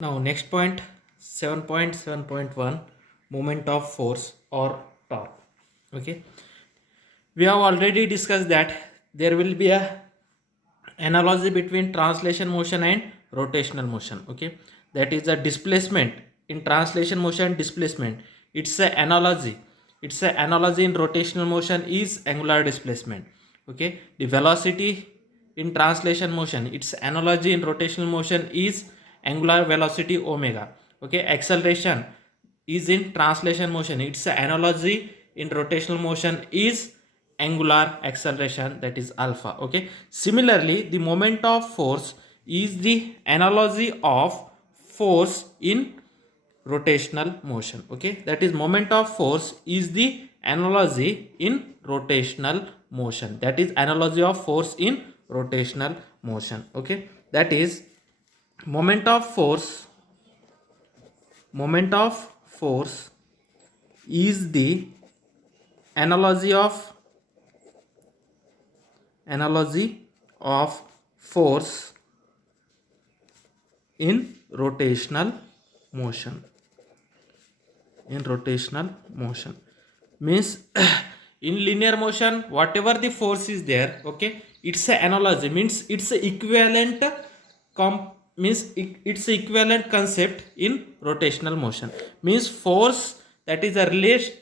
Now next point 7.7.1, moment of force or torque. Okay, we have already discussed that there will be a analogy between translation motion and rotational motion. Okay, that is a displacement in translation motion. Displacement, it's a analogy, in rotational motion is angular displacement. Okay, the velocity in translation motion, its analogy in rotational motion is angular velocity omega. Okay, acceleration is in translation motion, its analogy in rotational motion is angular acceleration, that is alpha. Okay, similarly the moment of force is the analogy of force in rotational motion. Okay, that is moment of force is the analogy in rotational motion, that is analogy of force in rotational motion. Okay, that is moment of force, moment of force is the analogy of force in rotational motion. In rotational motion means in linear motion whatever the force is there, okay, it's a analogy, means it's a equivalent it's a equivalent concept in rotational motion. Means force that is a relation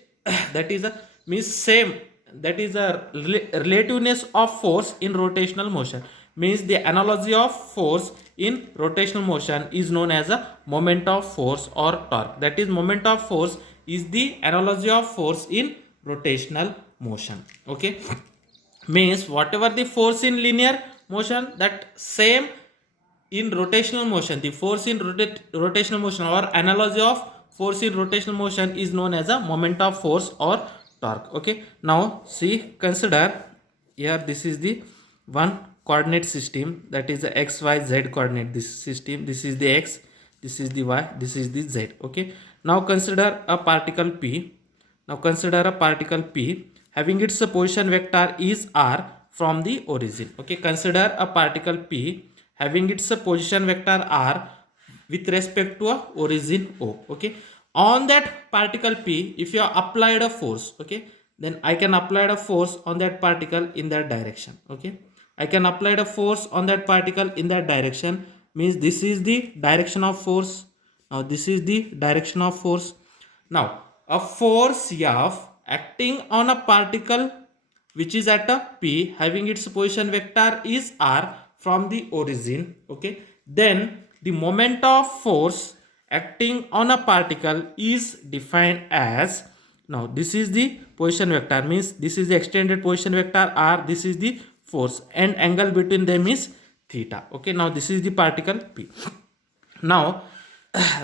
that is a means same, that is a relativeness of force in rotational motion. Means the analogy of force in rotational motion is known as a moment of force or torque. That is moment of force is the analogy of force in rotational motion. Okay, means whatever the force in linear motion, that same in rotational motion, the force in rotational motion or analogy of force in rotational motion is known as a moment of force or torque. Okay, now see, consider here, this is the one coordinate system, that is the x y z coordinate, this system, this is the x, this is the y, this is the z. Okay, now consider a particle p. Now consider a particle p having its position vector is r from the origin. Okay, consider a particle p having its position vector r with respect to a origin o. Okay, on that particle p, if you have applied a force, okay, then I can apply a force on that particle in that direction. Okay, I can apply a force on that particle in that direction, means this is the direction of force. Now this is the direction of force. Now a force F acting on a particle which is at a p having its position vector is r from the origin. Okay, then the moment of force acting on a particle is defined as, now this is the position vector, means this is the extended position vector r, this is the force, and angle between them is theta. Okay, now this is the particle p. Now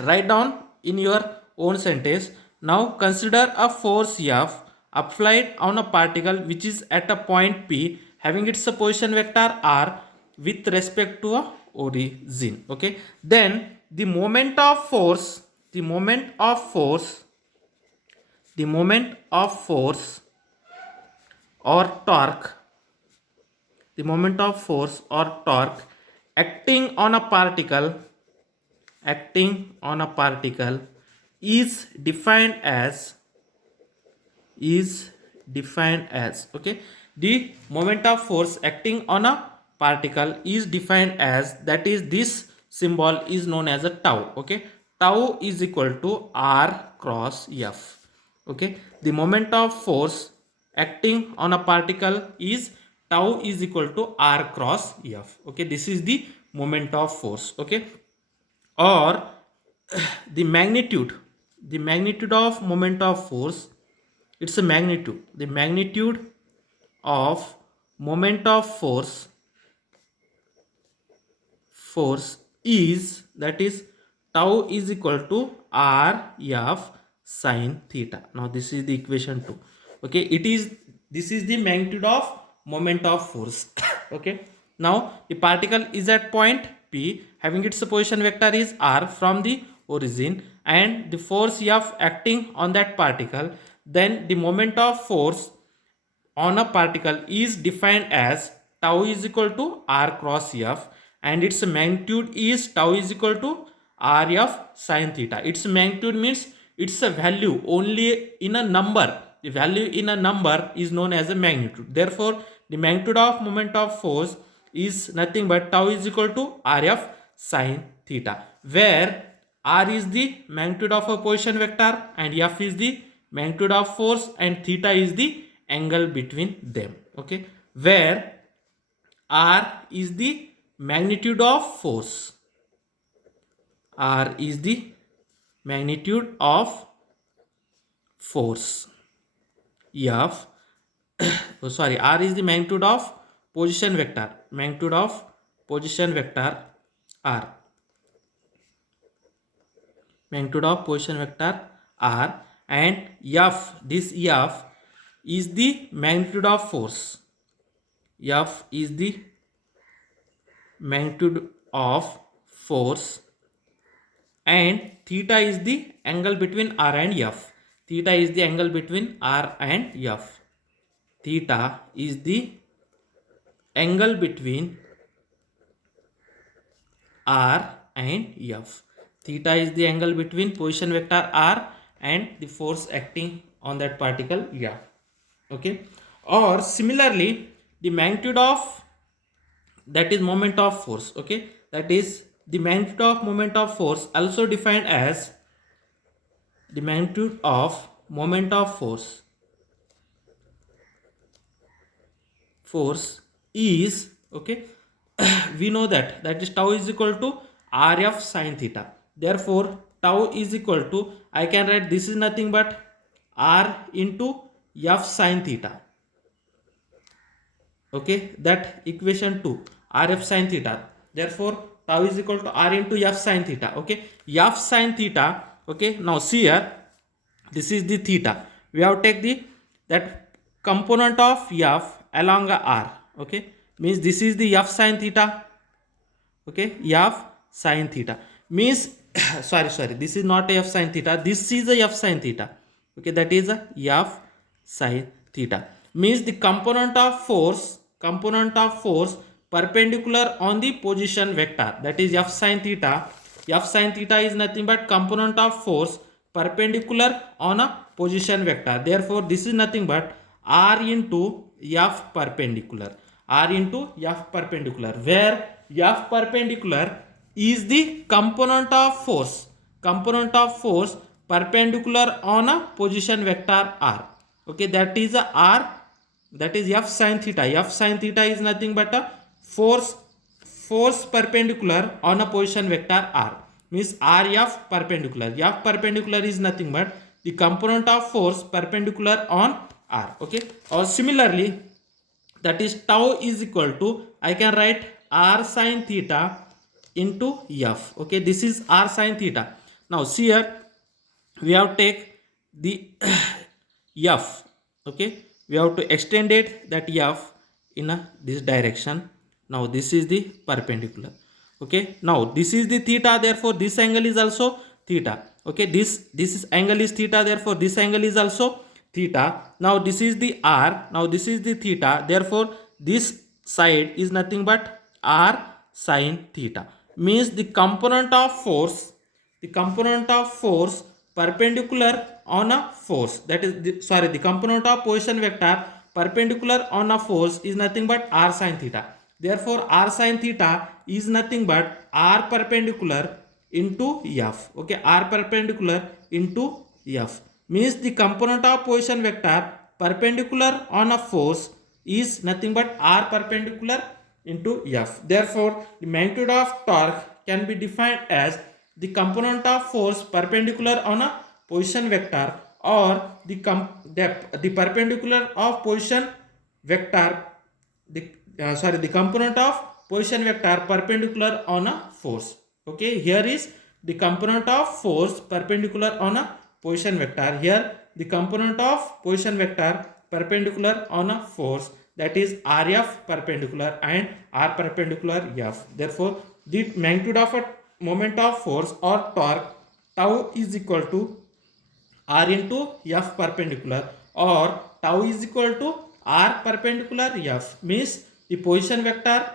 write down in your own sentence. Now consider a force F applied on a particle which is at a point P having its position vector r with respect to a origin. Okay, then the moment of force, the moment of force, the moment of force or torque, the moment of force or torque acting on a particle, acting on a particle is defined as, is defined as, okay, the moment of force acting on a particle is defined as, that is this symbol is known as a tau. Okay, tau is equal to r cross f. Okay, the moment of force acting on a particle is tau is equal to r cross f. Okay, this is the moment of force. Okay, or the magnitude, the magnitude of moment of force, it's a magnitude, the magnitude of moment of force is, that is tau is equal to r f sine theta. Now this is the equation 2. Okay, it is, this is the magnitude of moment of force. Okay, now the particle is at point p having its position vector is r from the origin, and the force F acting on that particle, then the moment of force on a particle is defined as tau is equal to r cross f, and its magnitude is tau is equal to r of sine theta. Its magnitude means it's a value only in a number. The value in a number is known as a magnitude. Therefore the magnitude of moment of force is nothing but tau is equal to r of sine theta, where r is the magnitude of a position vector and f is the magnitude of force and theta is the angle between them. Okay, where r is the magnitude of force, r is the magnitude of force, f r is the magnitude of position vector, magnitude of position vector r, magnitude of position vector r, and f, this f is the magnitude of force, f is the magnitude of force, and theta is the angle between r and f, theta is the angle between r and f, theta is the angle between r and f, theta is the angle between position vector r and the force acting on that particle f. Okay, or similarly the magnitude of, that is moment of force. Okay, that is the magnitude of moment of force, also defined as the magnitude of moment of force is, okay, we know that is tau is equal to r of sine theta. Therefore tau is equal to, I can write this is nothing but r into f sine theta. Okay, that equation 2, r f sine theta. Therefore tau is equal to r into f sine theta. Okay, f sine theta. Okay, now see here, this is the theta, we have to take the that component of f along r. Okay, means this is the f sine theta. Okay, f sine theta means sorry, this is not a f sine theta, this is a f sine theta. Okay, that is a f sine theta, means the component of force perpendicular on the position vector, that is f sine theta. F sine theta is nothing but component of force perpendicular on a position vector. Therefore this is nothing but r into f perpendicular, r into f perpendicular, where f perpendicular is the component of force perpendicular on a position vector r. Okay, that is a r, that is f sine theta. F sine theta is nothing but a force perpendicular on a position vector r, means r f perpendicular. F perpendicular is nothing but the component of force perpendicular on r. Okay, or similarly that is tau is equal to, I can write r sine theta into f. Okay, this is r sine theta. Now see here, we have to take the f. Okay, we have to extend it, that f in this direction. Now this is the perpendicular. Okay, now this is the theta, therefore this angle is also theta. Okay, this angle is theta, therefore this angle is also theta. Now this is the r, now this is the theta, therefore this side is nothing but r sine theta, means the component of force perpendicular on a force, that is the component of position vector perpendicular on a force is nothing but r sine theta. Therefore r sine theta is nothing but r perpendicular into f. Okay, r perpendicular into f, means the component of position vector perpendicular on a force is nothing but r perpendicular into f. Therefore the magnitude of torque can be defined as the component of force perpendicular on a position vector, or the perpendicular of position vector, the component of position vector perpendicular on a force. Okay, here is the component of force perpendicular on a position vector, here the component of position vector perpendicular on a force, that is rf perpendicular and r perpendicular f. Therefore the magnitude of a moment of force or torque tau is equal to r into f perpendicular, or tau is equal to r perpendicular f, means the position vector,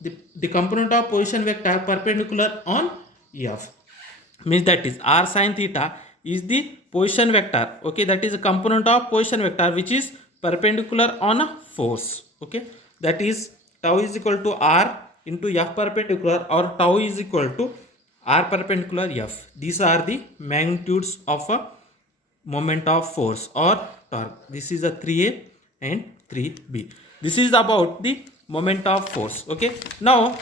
the component of position vector perpendicular on F. Means that is r sin theta is the position vector. Okay, that is a component of position vector which is perpendicular on a force. Okay, that is tau is equal to r into F perpendicular, or tau is equal to r perpendicular F. These are the magnitudes of a moment of force or torque. This is a 3a and 3b. This is about the moment of force. Okay, now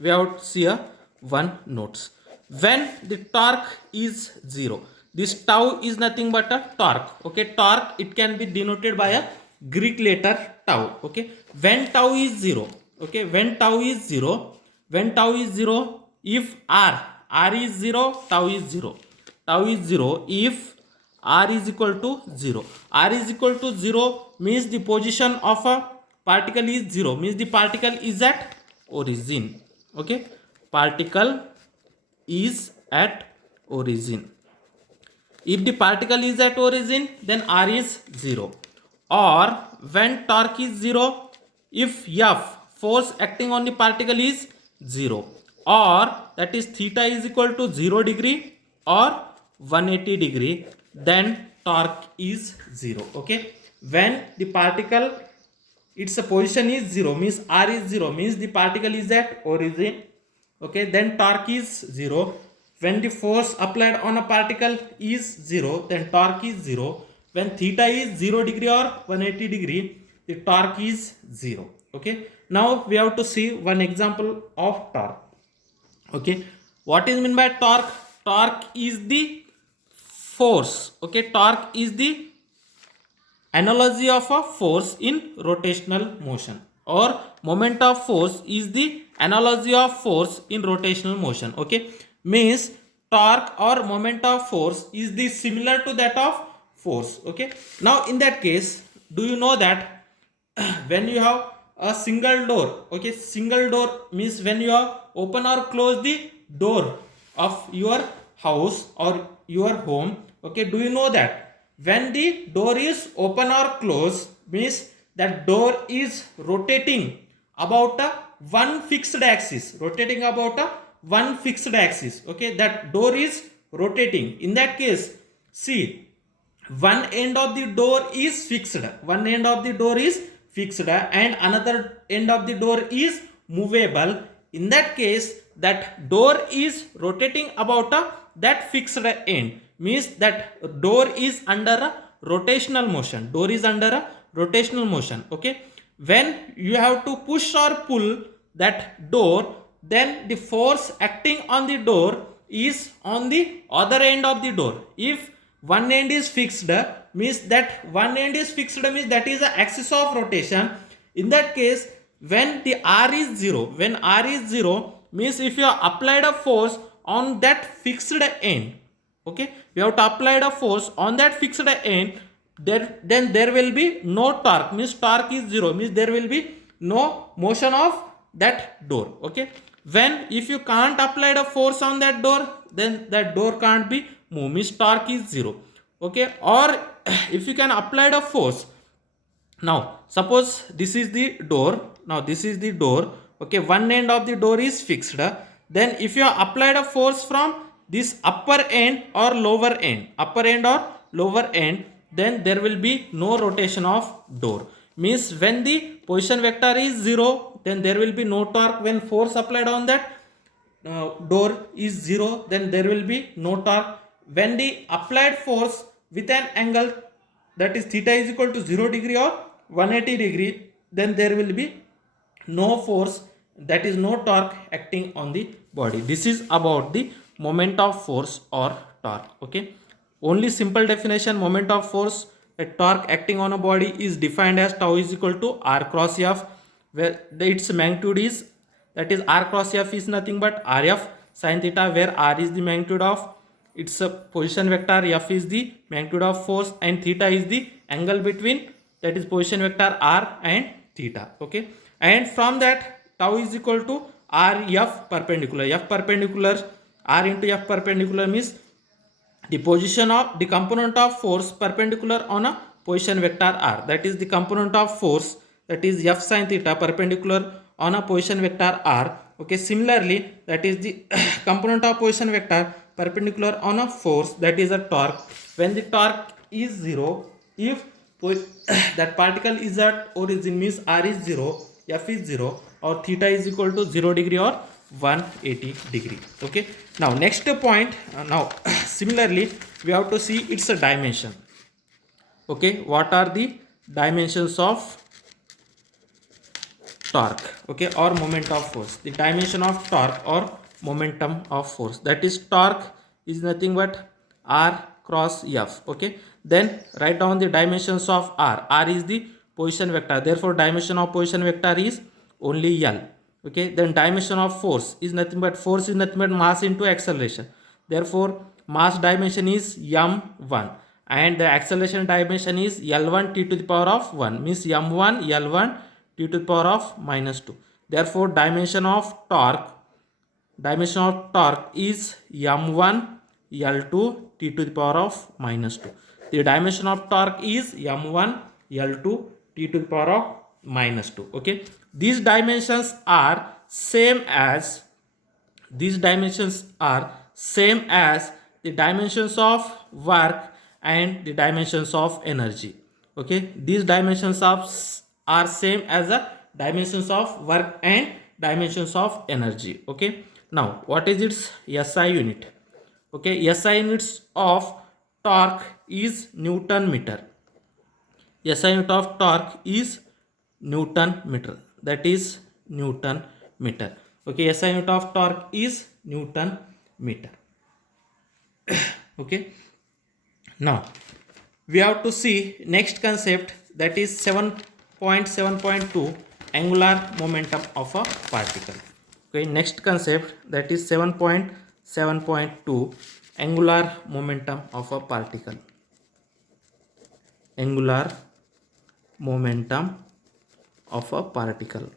we have to see a one notes. When the torque is 0, this tau is nothing but a torque. Okay, torque, it can be denoted by a Greek letter tau. Okay, when tau is 0, okay, when tau is 0, if r is 0, tau is 0. Tau is 0 if r is equal to 0. R is equal to 0 means the position of a particle is 0, means the particle is at origin. Okay, particle is at origin. If the particle is at origin, then r is 0. Or when torque is 0, if F, force acting on the particle, is 0, or that is theta is equal to 0 degree or 180 degree, then torque is 0. Okay, when the particle, its position is 0, means r is 0, means the particle is at origin. Okay, then torque is 0. When the force applied on a particle is 0, then torque is 0. When theta is 0 degree or 180 degree, the torque is 0. Okay, now we have to see one example of torque. Okay, what is meant by torque? Torque is the force. Okay, torque is the analogy of a force in rotational motion, or moment of force is the analogy of force in rotational motion. Okay, means torque or moment of force is the similar to that of force. Okay, now in that case, do you know that when you have a single door, okay, single door means when you have open or close the door of your house or your home. Okay, do you know that when the door is open or closed, means that door is rotating about a one fixed axis, rotating about a one fixed axis. Okay, that door is rotating. In that case, see, one end of the door is fixed, one end of the door is fixed and another end of the door is movable. In that case, that door is rotating about a that fixed end, means that door is under a rotational motion, door is under a rotational motion. Okay, when you have to push or pull that door, then the force acting on the door is on the other end of the door. If one end is fixed, means that one end is fixed, means that is the axis of rotation. In that case, when the r is 0, when r is 0, means if you have applied a force on that fixed end, okay, we have to apply a force on that fixed end, then there will be no torque, means torque is 0, means there will be no motion of that door. Okay, when if you can't apply a force on that door, then that door can't be moved, means torque is 0. Okay, or if you can apply a force, now suppose this is the door, now this is the door. Okay, one end of the door is fixed, then if you applied a force from this upper end or lower end, upper end or lower end, then there will be no rotation of door. Means when the position vector is 0, then there will be no torque. When force applied on that door is 0, then there will be no torque. When the applied force with an angle, that is theta is equal to 0 degree or 180 degree, then there will be no force, that is no torque acting on the body. This is about the moment of force or torque. Okay, only simple definition: moment of force, a torque acting on a body, is defined as tau is equal to r cross f, where its magnitude is, that is r cross f is nothing but rf sin theta, where r is the magnitude of its position vector, f is the magnitude of force, and theta is the angle between, that is position vector r and theta. Okay, and from that tau is equal to r f perpendicular. F perpendicular, r into f perpendicular means the position of the component of force perpendicular on a position vector r, that is the component of force, that is f sin theta perpendicular on a position vector r, Okay, similarly, that is the component of position vector perpendicular on a force, that is a torque. When the torque is 0, if that particle is at origin, means r is 0, f is 0, or theta is equal to 0 degree or 180 degree. Okay, now next point, now similarly we have to see its a dimension. Okay, what are the dimensions of torque, okay, or moment of force? The dimension of torque or momentum of force, that is torque is nothing but r cross f. Okay, then write down the dimensions of r is the position vector, therefore dimension of position vector is only l. Okay, then dimension of force is nothing but mass into acceleration, therefore mass dimension is m1, and the acceleration dimension is l1 t to the power of 1, means m1 l1 t to the power of minus 2. Therefore dimension of torque is m1 l2 t to the power of minus 2. The dimension of torque is m1 l2 t to the power of minus 2. Okay, these dimensions are same as the dimensions of work and the dimensions of energy. Okay, these dimensions are same as the dimensions of work and dimensions of energy. Okay, now what is its SI unit? Okay, SI units of torque is Newton meter. SI unit of torque is Newton meter, that is Newton meter. Okay, SI unit of torque is Newton meter. Okay, now we have to see next concept, that is 7.7.2 angular momentum of a particle. Okay, next concept, that is 7.7.2 angular momentum of a particle. Angular momentum of a particle.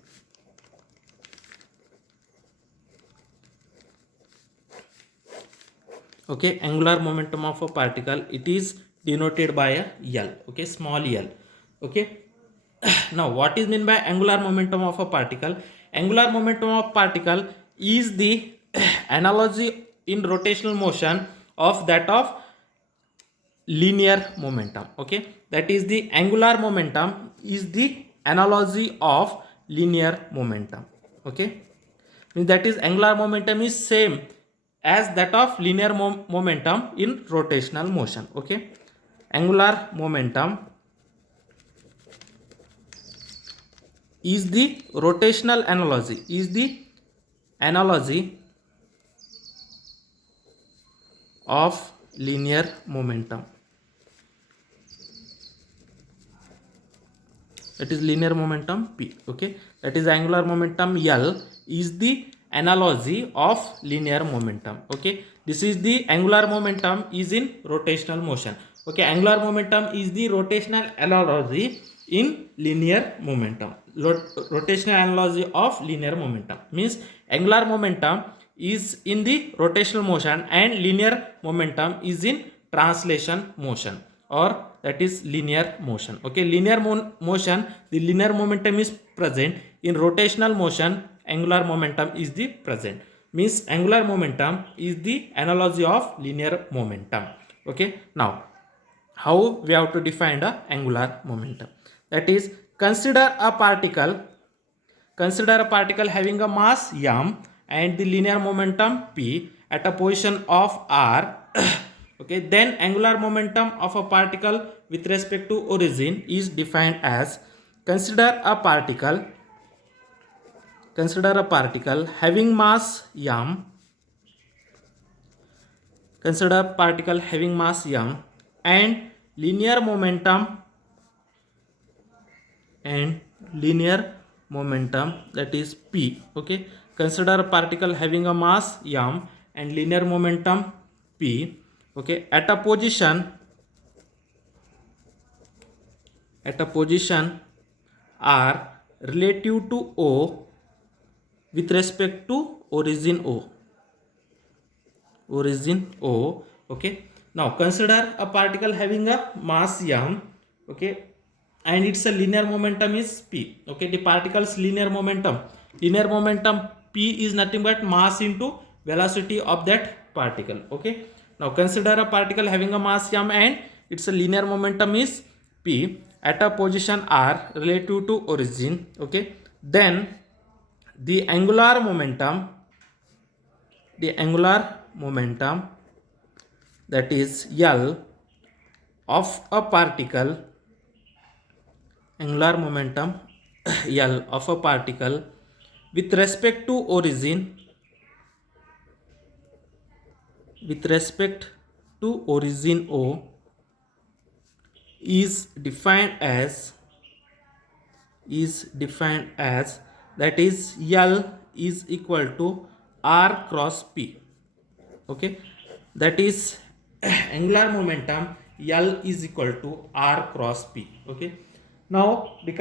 Okay, angular momentum of a particle, it is denoted by a L. Okay, small l. Okay, now what is meant by angular momentum of a particle? Angular momentum of particle is the analogy in rotational motion of that of linear momentum. Okay, that is the angular momentum is the analogy of linear momentum. Okay, means that is angular momentum is same as that of linear momentum in rotational motion. Okay, angular momentum is the rotational analogy of linear momentum. That is linear momentum P. Okay, that is angular momentum L is the analogy of linear momentum. Okay, this is the angular momentum is in rotational motion. Okay, angular momentum is the rotational analogy in linear momentum. Rotational analogy of linear momentum means angular momentum is in the rotational motion and linear momentum is in translation motion, or that is linear motion. Okay, linear motion, the linear momentum is present. In rotational motion, angular momentum is the present, means angular momentum is the analogy of linear momentum. Okay, now how we have to define the angular momentum? That is, consider a particle having a mass m and the linear momentum p at a position of r. Okay, then angular momentum of a particle with respect to origin is defined as, consider a particle having mass m, and linear momentum that is p. Okay, consider a particle having a mass m and linear momentum p. Okay, at a position r relative to O with respect to origin O. Okay, now consider a particle having a mass m. Okay, and its a linear momentum is p. Okay, the particle's linear momentum P is nothing but mass into velocity of that particle. Okay, now consider a particle having a mass m and its a linear momentum is p at a position r relative to origin. Okay, then the angular momentum that is L of a particle, angular momentum L of a particle with respect to origin, O is defined as that is L is equal to r cross p. Okay, that is angular momentum L is equal to r cross p. Okay, now the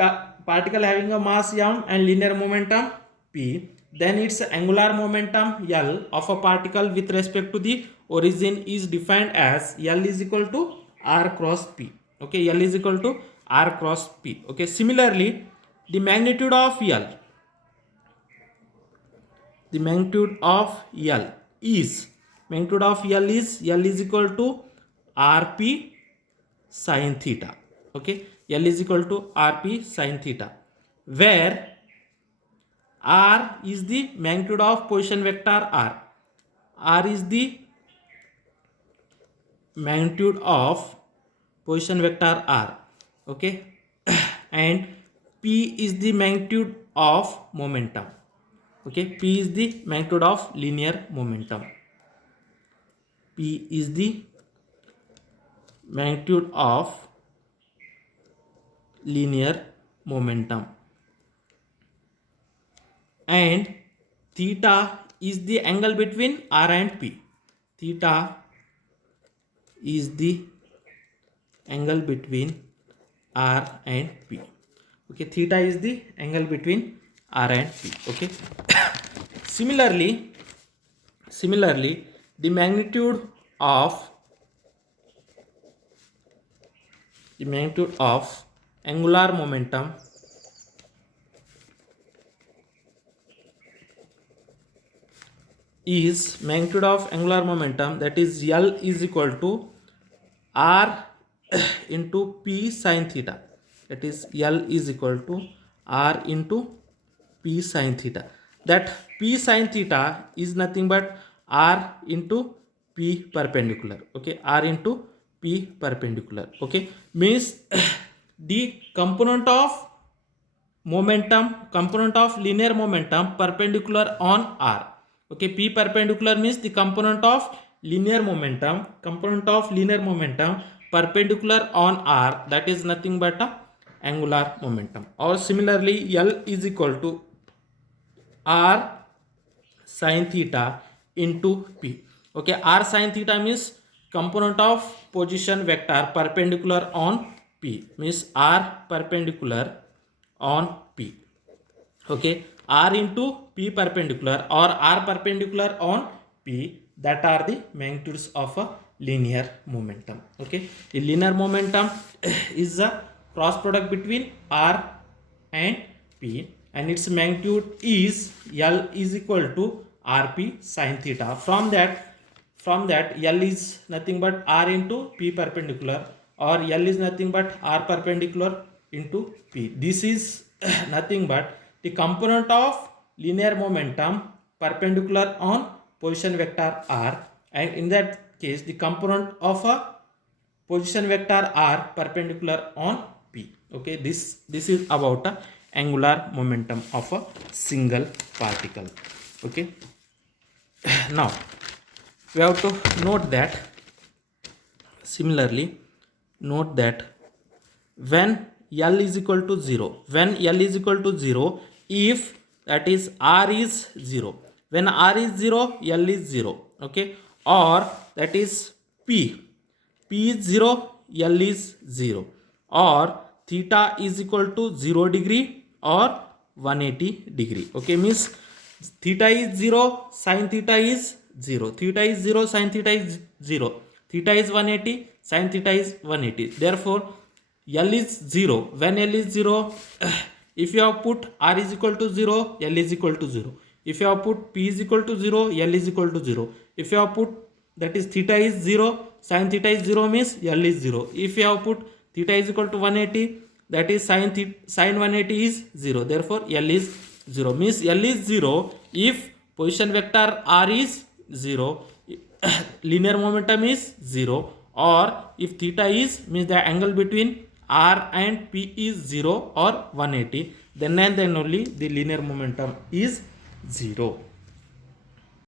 particle having a mass m and linear momentum p, then its angular momentum L of a particle with respect to the origin is defined as L is equal to r cross p. Okay, L is equal to r cross p. Okay, similarly the magnitude of L is L is equal to rp sin theta. Okay, L is equal to rp sin theta, where r is the magnitude of position vector r is the magnitude of position vector r. Okay, and p is the magnitude of momentum. Okay, p is the magnitude of linear momentum. P is the magnitude of linear momentum, and theta is the angle between r and p. Theta is the angle between r and p. Okay, theta is the angle between r and p. Okay, similarly the magnitude of angular momentum is that is L is equal to r into p sin theta. That is L is equal to r into p sin theta. That p sin theta is nothing but r into p perpendicular. Okay, r into p perpendicular. Okay, means the component of linear momentum perpendicular on r. Okay, p perpendicular means the component of linear momentum perpendicular on r, that is nothing but a angular momentum. Or similarly L is equal to r sin theta into p. Okay, r sin theta means component of position vector perpendicular on p, means r perpendicular on p. Okay, r into p perpendicular or r perpendicular on p, that are the magnitudes of a linear momentum. Okay, the linear momentum is a cross product between r and p, and its magnitude is L is equal to rp sin theta. From that L is nothing but r into p perpendicular, or L is nothing but r perpendicular into p. This is nothing but the component of linear momentum perpendicular on position vector r, and in that case the component of a position vector r perpendicular on p. Okay, this is about a angular momentum of a single particle. Okay, now we have to note that when L is equal to 0, if that is r is 0, when r is 0, L is 0. Okay, or that is p is 0, L is 0, or theta is equal to 0 degree or 180 degree. Okay, means theta is 0, sin theta is 0, theta is 0, sin theta is 0, theta is 180, sin theta is 180. Therefore L is 0. When L is 0, if you have put r is equal to 0, L is equal to 0. If you have put p is equal to 0, L is equal to 0. If you have put that is theta is 0, sin theta is 0 means L is 0. If you have put theta is equal to 180, that is sin 180 is 0. Therefore L is 0 means L is 0 if position vector r is 0, linear momentum is 0, or if theta is means the angle between r and p is 0 or 180, then and then only the linear momentum is 0.